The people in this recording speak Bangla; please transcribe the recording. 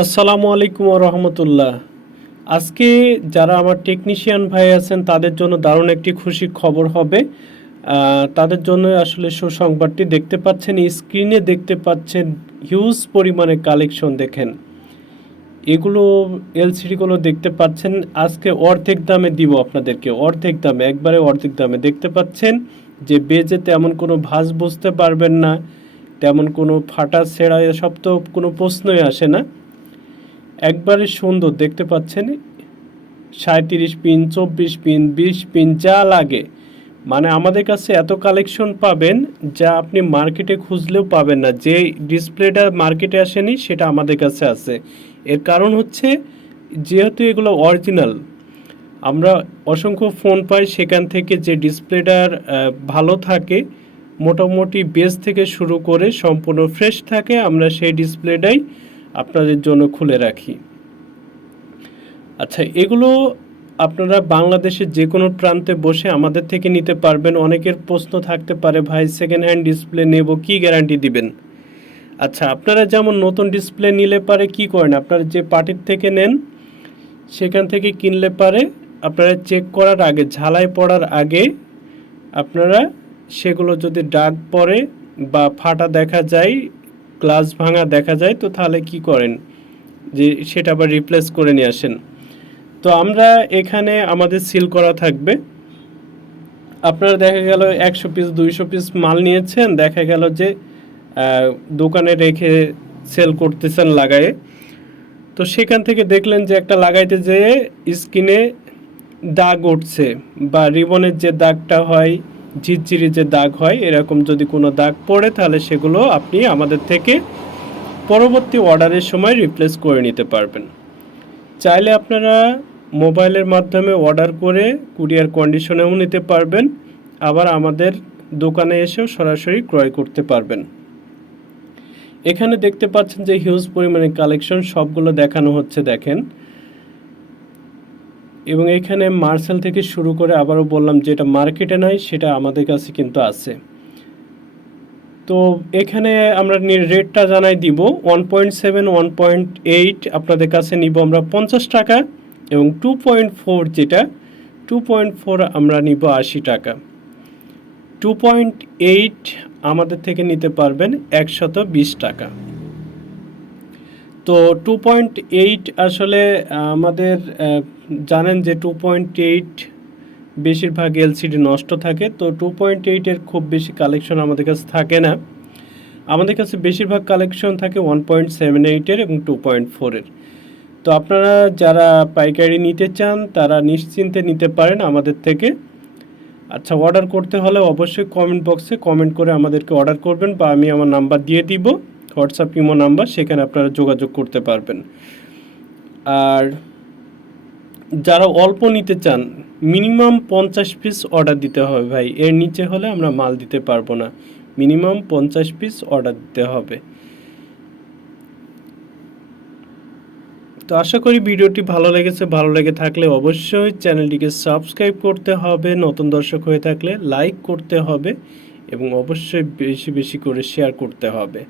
আসসালামু আলাইকুম রহমতুল্লাহ। আজকে যারা আমার টেকনিশিয়ান ভাই আছেন তাদের জন্য দারুণ একটি খুশি খবর হবে। তাদের জন্য আসলে সুসংবাদটি দেখতে পাচ্ছেন, স্ক্রিনে দেখতে পাচ্ছেন হিউজ পরিমাণে কালেকশন। দেখেন এগুলো এলসিডিগুলো দেখতে পাচ্ছেন, আজকে অর্ধেক দামে দিব আপনাদেরকে, অর্ধেক দামে, একবারে অর্ধেক দামে। দেখতে পাচ্ছেন যে বেজে তেমন কোনো ভাঁজ বুঝতে পারবেন না, তেমন কোনো ফাটা ছেঁড়া এসব তো কোনো প্রশ্নই আসে না। একবারে সুন্দর দেখতে পাচ্ছেন, 37 পিন, 24 পিন, 20 পিন, যা লাগে। মানে আমাদের কাছে এত কালেকশন পাবেন যা আপনি মার্কেটে খুঁজলেও পাবেন না। যে ডিসপ্লেটা মার্কেটে আসেনি সেটা আমাদের কাছে আছে। এর কারণ হচ্ছে যেহেতু এগুলো অরিজিনাল, আমরা অসংখ্য ফোন পাই সেখান থেকে যে ডিসপ্লেটার ভালো থাকে, মোটামুটি বেস থেকে শুরু করে সম্পূর্ণ ফ্রেশ থাকে, আমরা সেই ডিসপ্লেটাই আপনাদের জন্য খুলে রাখি। আচ্ছা, এগুলো আপনারা বাংলাদেশের যে কোনো প্রান্তে বসে আমাদের থেকে নিতে পারবেন। অনেকের প্রশ্ন থাকতে পারে, ভাই সেকেন্ড হ্যান্ড ডিসপ্লে নেব, কি গ্যারান্টি দিবেন? আচ্ছা, আপনারা যেমন নতুন ডিসপ্লে নিলে পারে কি করেন, আপনারা যে পার্টির থেকে নেন সেখান থেকে কিনলে পারে আপনারা চেক করার আগে, ঝালাই পড়ার আগে আপনারা সেগুলো যদি দাগ পড়ে বা ফাটা দেখা যায়, গ্লাস ভাঙা দেখা যায়, তো তাহলে কি করেন যে সেটা আবার রিপ্লেস করে নিয়ে আসেন। তো আমরা এখানে আমাদের সিল করা থাকবে। আপনারা দেখা গেল 100 পিস 200 পিস মাল নিয়েছেন, দেখা গেল যে দোকানে রেখে সেল করতেছেন লাগায়ে, তো সেখান থেকে দেখলেন যে একটা লাগাইতে যেয়ে স্কিনে দাগ উঠছে, বা রিবনের যে দাগটা হয়, ঝিরঝিরি যে দাগ হয়, এরকম যদি কোনো দাগ পড়ে তাহলে সেগুলো আপনি আমাদের থেকে পরবর্তী অর্ডারের সময় রিপ্লেস করে নিতে পারবেন। চাইলে আপনারা মোবাইলের মাধ্যমে অর্ডার করে কুরিয়ার কন্ডিশনেও নিতে পারবেন, আবার আমাদের দোকানে এসেও সরাসরি ক্রয় করতে পারবেন। এখানে দেখতে পাচ্ছেন যে হিউজ পরিমাণে কালেকশন, সবগুলো দেখানো হচ্ছে দেখেন। এবং এখানে মার্সেল থেকে শুরু করে, আবারও বললাম, যেটা মার্কেটে নাই সেটা আমাদের কাছে কিন্তু আছে। তো এখানে আমরা রেটটা জানাই দিব, 1.7 1.8 আপনাদের কাছে নিব আমরা 50 টাকা, এবং 2.4 যেটা 2.4 আমরা নিব 80 টাকা। 2.8 আমাদের থেকে নিতে পারবেন 120 টাকা। তো 2.8 আসলে আমাদের জানেন যে 2.8 বেশিরভাগ এলসিডি নষ্ট থাকে, তো 2.8-এর খুব বেশি কালেকশন আমাদের কাছে থাকে না। আমাদের কাছে বেশিরভাগ কালেকশন থাকে 1.78-এর এবং 2.4-এর। তো আপনারা যারা পাইকারি নিতে চান তারা নিশ্চিন্তে নিতে পারেন আমাদের থেকে। আচ্ছা, অর্ডার করতে হলে অবশ্যই কমেন্ট বক্সে কমেন্ট করে আমাদেরকে অর্ডার করবেন, বা আমি আমার নাম্বার দিয়ে দিব, হোয়াটসঅ্যাপ ইমো নাম্বার, সেখানে আপনারা যোগাযোগ করতে পারবেন। আর যারা অল্প নিতে চান, মিনিমাম 50 পিস অর্ডার দিতে হবে ভাই, এর নিচে হলে আমরা মাল দিতে পারবো না। মিনিমাম 50 পিস অর্ডার দিতে হবে। তো আশা করি ভিডিওটি ভালো লেগেছে। ভালো লেগে থাকলে অবশ্যই চ্যানেলটিকে সাবস্ক্রাইব করতে হবে, নতুন দর্শক হয়ে থাকলে লাইক করতে হবে, এবং অবশ্যই বেশি বেশি করে শেয়ার করতে হবে।